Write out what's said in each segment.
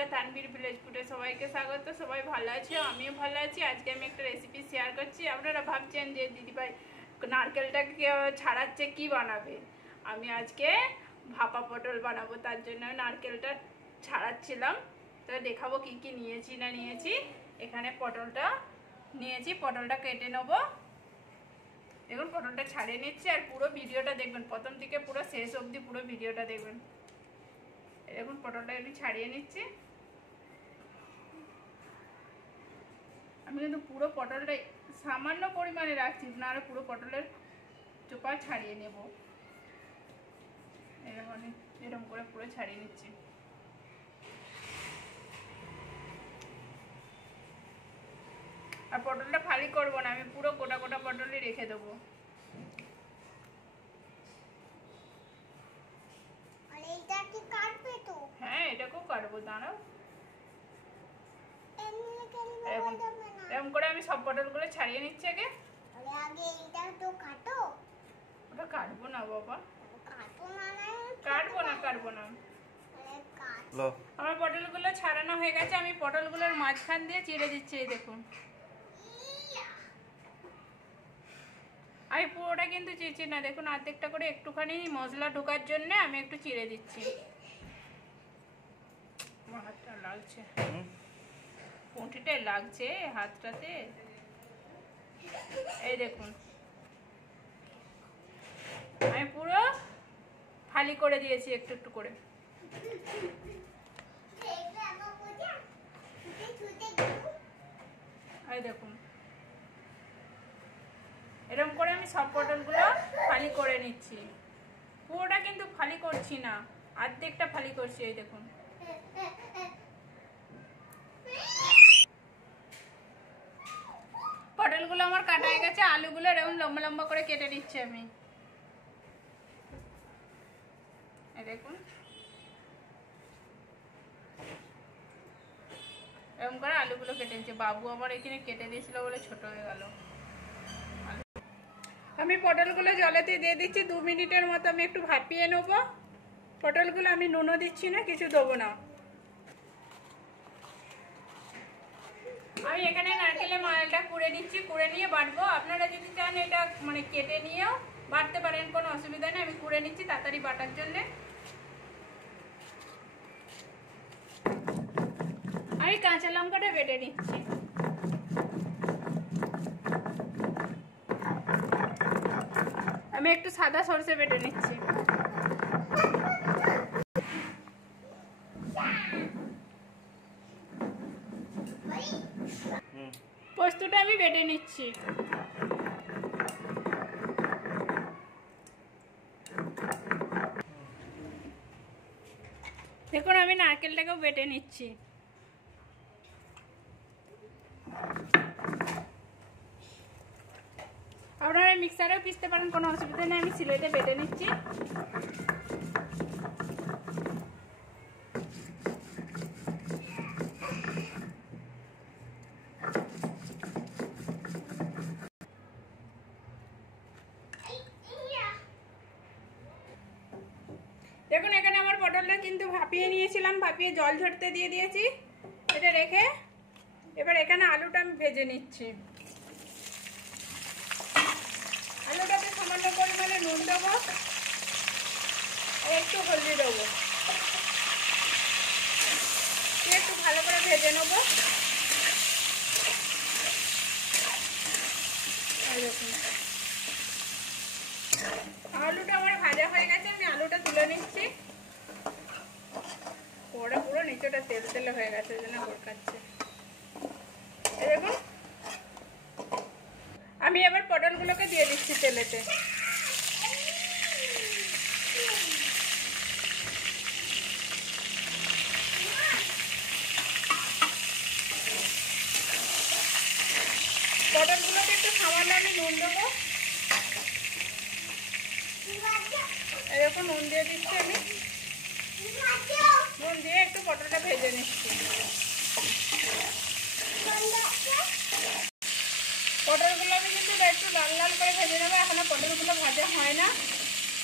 বন্ধুরা, তানভীর ভিলেজ ফুডে সবাইকে স্বাগত। সবাই ভালো আছে, আমিও ভালো আছি। আজকে আমি একটা রেসিপি শেয়ার করছি। আপনারা ভাবছেন যে দিদিভাই নারকেলটাকে ছাড়াচ্ছে, কি বানাবে? আমি আজকে ভাপা পটল বানাবো, তার জন্য নারকেলটা ছাড়াচ্ছিলাম। তো দেখাবো কি কি নিয়েছি না নিয়েছি। এখানে পটলটা নিয়েছি, পটলটা কেটে নেবো। দেখুন পটলটা ছাড়িয়ে নিচ্ছি, আর পুরো ভিডিওটা দেখবেন, প্রথম থেকে পুরো শেষ অবধি পুরো ভিডিওটা দেখবেন। এখন পটলটা একটু ছাড়িয়ে নিচ্ছি। আমি কিন্তু পুরো পটলটা সামান্য পরিমাণে রাখছি, নাহলে পুরো পটলের চোপা ছাড়িয়ে নেব। এরকম করে পুরো ছাড়িয়ে নিচ্ছি। আর পটলটা ফালি করবো না, আমি পুরো গোটা গোটা পটলই রেখে দেবো। হ্যাঁ, এটাকেও কাটবো, দাঁড়াও। এরকম করে আমি সব পটলগুলো ছাড়িয়ে নিচ্ছি আগে। ওটা কাটবো না বাবা, কাটবো না। আমার পটলগুলো ছাড়ানো হয়ে গেছে, আমি পটলগুলোর মাঝখান দিয়ে চিড়ে দিচ্ছি। এই দেখুন, আমি পুরোটা কিন্তু চিড়ছি না, দেখুন অর্ধেকটা করে একটুখানি মশলা ঢোকার জন্য আমি একটু চিড়ে দিচ্ছি। হাতটা লাগছে, পুঁটিটাই লাগছে হাতটাতে। এই দেখুন, আমি পুরো ফালি করে দিয়েছি একটু একটু করে। এই দেখুন, এরকম করে আমি সব পটলগুলো ফালি করে নিচ্ছি। পুরোটা কিন্তু ফালি করছি না, অর্ধেকটা ফালি করছি। এই দেখুন, পটলগুলো আমার কাটা হয়ে গেছে। আলুগুলো এরকম লম্বা লম্বা করে কেটে নিচ্ছি আমি। এই দেখুন, এরকম করে আলুগুলো কেটে নিচ্ছি। বাবু আমার এখানে কেটে দিয়েছিল বলে ছোট হয়ে গেল। আমি পটলগুলো জলেতে দিয়ে দিচ্ছি 2 মিনিটের মতো। আমি একটু ভাপিয়ে নেবো পটলগুলো। আমি নুনও দিচ্ছি না, কিছু দেবো না। আমি এখানে নারকেলের মালটা কুড়ে নিচ্ছি, কুড়ে নিয়ে বাটবো। আপনারা যদি চান এটা মানে কেটে নিয়েও বাটতে পারেন, কোনো অসুবিধা নেই। আমি কুড়ে নিচ্ছি তাড়াতাড়ি বাটার জন্য। আমি কাঁচা লঙ্কাটা বেটে নিচ্ছি। আমি একটু সাদা সরষে বেটে নিচ্ছি। পোস্তটা আমি বেটে নিচ্ছি। দেখুন, আমি নারকেলটাকেও বেটে নিচ্ছি। আপনারা মিক্সারেও পিষতে পারেন, কোনো অসুবিধা নেই। আমি সিলেটে বেটে নিচ্ছি। দেখুন, এখানে আমার পটলটা কিন্তু ভাপিয়ে নিয়েছিলাম, ভাপিয়ে জল ঝরতে দিয়ে দিয়েছি। এটা রেখে এবার এখানে আলুটা আমি ভেজে নিচ্ছি। আলুটাতে সামান্য পরিমাণে নুন দেবো আর একটু হলদি দেবো, একটু ভালো করে ভেজে নেবো। আলুটা আমার ভাজা হয়ে গেছে, আমি আলুটা তুলে নিচ্ছি। ওটা পুরো নিচেটা তেল তেলে হয়ে গেছে, যেন গড়কাচ্ছে। দেখুন, আমি এবার পটলগুলোকে দিয়ে দিচ্ছি তেলেতে। পটলগুলোকে একটু সামান্য আমি নুন দেবো। এরকম নুন দিয়ে দিচ্ছি আমি। নুন দিয়ে একটু পটলটা ভেজে নিচ্ছি। পটলগুলো আমি কিন্তু একটু লাল লাল করে ভেজে নেবো, এখনো পটলগুলো ভাজা হয় না।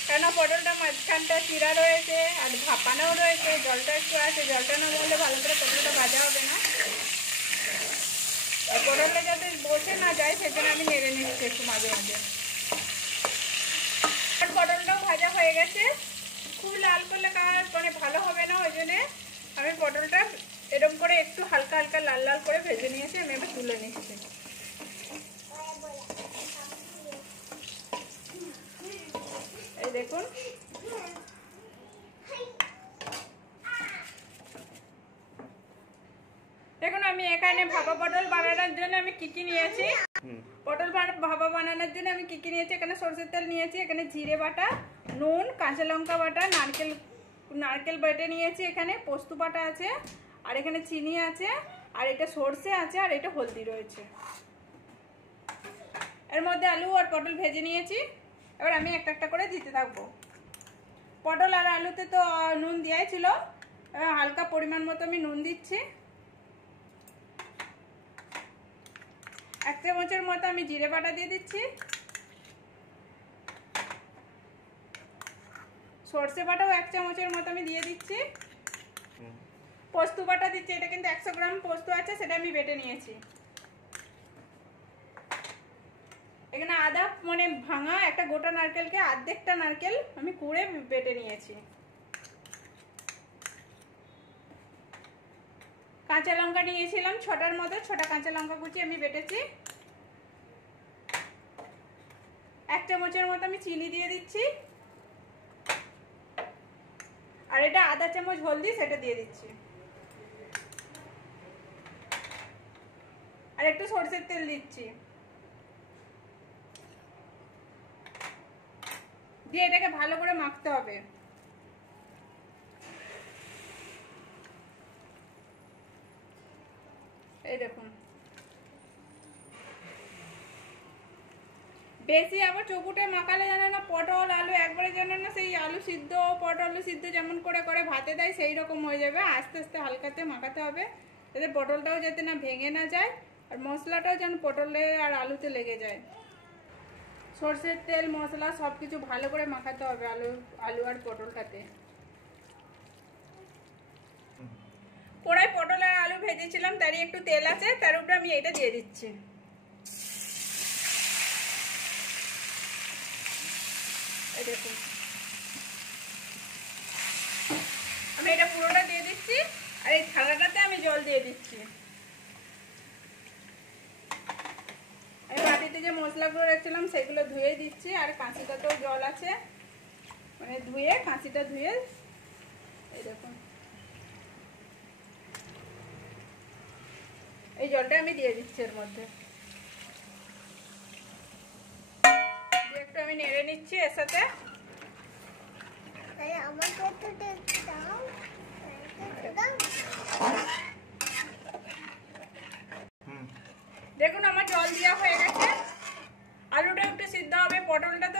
কেন পটলটা মাঝখানটা চিরা রয়েছে আর ভাপানোও রয়েছে, জলটা একটু আছে, জলটা না বললে ভালো করে পটলটা ভাজা হবে না। আর পটলটা যাতে বসে না যায় সেজন্য আমি নেড়ে নিচ্ছি একটু মাঝে মাঝে। আর পটলটাও ভাজা হয়ে গেছে, খুব লাল করলে মানে ভালো হবে না, ওই জন্যে আমি পটলটা এরকম করে একটু হালকা হালকা লাল লাল করে ভেজে নিয়েছি। আমি এবার তুলে নিচ্ছি। এই দেখুন, দেখুন আমি এখানে ভাপা পটল বানানোর জন্য আমি কি কি নিয়েছি। পটল ভাপা বানানোর জন্য আমি কি কি নিয়েছি, এখানে সরষের তেল নিয়েছি, এখানে জিরে বাটা, নুন, কাঁচা লঙ্কা বাটা, নারকেল বেটে নিয়েছি, এখানে পোস্ত বাটা আছে, আর এখানে চিনি আছে, আর এটা সরষে আছে, আর এটা হলদি রয়েছে। এর মধ্যে আলু আর পটল ভেজে নিয়েছি। এবার আমি একটা একটা করে দিতে থাকবো। পটল আর আলুতে তো নুন দেওয়াই ছিল, হালকা পরিমাণ মতো আমি নুন দিচ্ছি। 1 চামচের মতো আমি জিরে বাটা দিয়ে দিচ্ছি, সরষে বাটাও 1 চামচের মতো আমি দিয়ে দিচ্ছি, পোস্ত বাটা দিচ্ছি। এটা কিন্তু 100 গ্রাম পোস্ত আছে, সেটা আমি বেটে নিয়েছি। এখানে আদা মানে ভাঙা একটা গোটা নারকেলকে অর্ধেকটা নারকেল আমি কুড়ে বেটে নিয়েছি। কাঁচা লঙ্কা নিয়েছিলাম 6টার মতো, 6টা কাঁচা লঙ্কা কুচি আমি বেটেছি। 1 চামচের মতো আমি চিনি দিয়ে দিচ্ছি, আর এটা আধা চামচ হলদি সেটা দিয়ে দিচ্ছি, আর একটু সরষের তেল দিচ্ছি, দিয়ে এটাকে ভালো করে মাখতে হবে। এই দেখুন, বেশি আবার চকুটে মাখালে জানে না পটল আলু একবারে জানে না সেই আলু সিদ্ধ পটল আলু সিদ্ধ যেমন করে করে ভাতে দেয় সেই রকম হয়ে যাবে। আস্তে আস্তে হালকাতে মাখাতে হবে, যাতে পটলটাও যাতে না ভেঙে না যায়, আর মশলাটাও যেন পটলে আর আলুতে লেগে যায়। সরষের তেল মশলা সব কিছু ভালো করে মাখাতে হবে আলু আর পটলটাতে। কড়াই পটল আর আলু ভেজেছিলাম, তারই একটু তেল আছে, তার উপরে আমি এটা দিয়ে দিচ্ছি। এই দেখুন, আমি এটা পুরোটা দিয়ে দিচ্ছি, আর এই থালাটাতে আমি জল দিয়ে দিচ্ছি। আমি বাটিতে যে মশলাগুলো রাখছিলাম সেগুলো ধুয়ে দিচ্ছি, আর কাঁচিটাতেও জল আছে, মানে ধুয়ে কাঁচিটা ধুয়ে। এই দেখুন, এই জলটা আমি দিয়ে দিচ্ছি এর মধ্যে, একটু আমি নেড়ে নিচ্ছি এর সাথে। দেখুন আমার জল দেওয়া হয়ে গেছে, আলুটা একটু সিদ্ধ হবে, পটলটা তো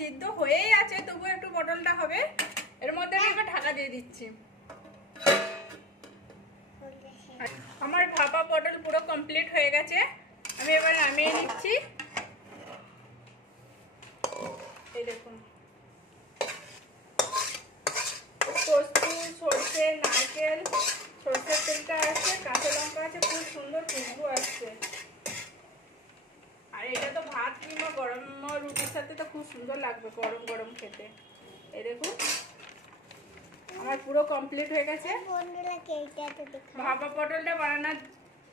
সিদ্ধ হয়েই আছে, তবু একটু পটলটা হবে। এর মধ্যে আমি এবার ঢাকা দিয়ে দিচ্ছি। আমার ভাপা পটল পুরো কমপ্লিট হয়ে গেছে, আমি এবার নামিয়ে নিচ্ছি। এই দেখুন, পোস্ত, সরষে, নারকেল, সরষের তেলটা আছে, কাঁচা লঙ্কা আছে, খুব সুন্দর খুশবু আসছে। আর এটা তো ভাত কিংবা গরম রুটির সাথে তো খুব সুন্দর লাগবে গরম গরম খেতে। এই দেখুন আমার পুরো কমপ্লিট হয়ে গেছে। ভাপা পটলটা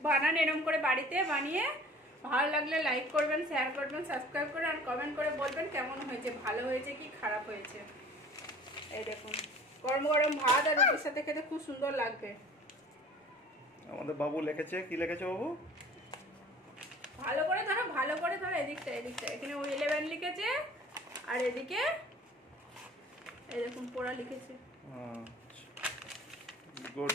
বানান এরকম করে বাড়িতে বানিয়ে, ভালো লাগলে লাইক করবেন, শেয়ার করবেন, সাবস্ক্রাইব করে আর কমেন্ট করে বলবেন কেমন হয়েছে, ভালো হয়েছে কি খারাপ হয়েছে। এই দেখুন গরম গরম ভাত আর রুটির সাথে খেতে খুব সুন্দর লাগবে। আমাদের বাবু লিখেছে, কি লিখেছে বাবু? ভালো করে ধরো এদিকটা এখানে 11 লিখেছে, আর এদিকে এই দেখুন পোড়া লিখেছে। গুড।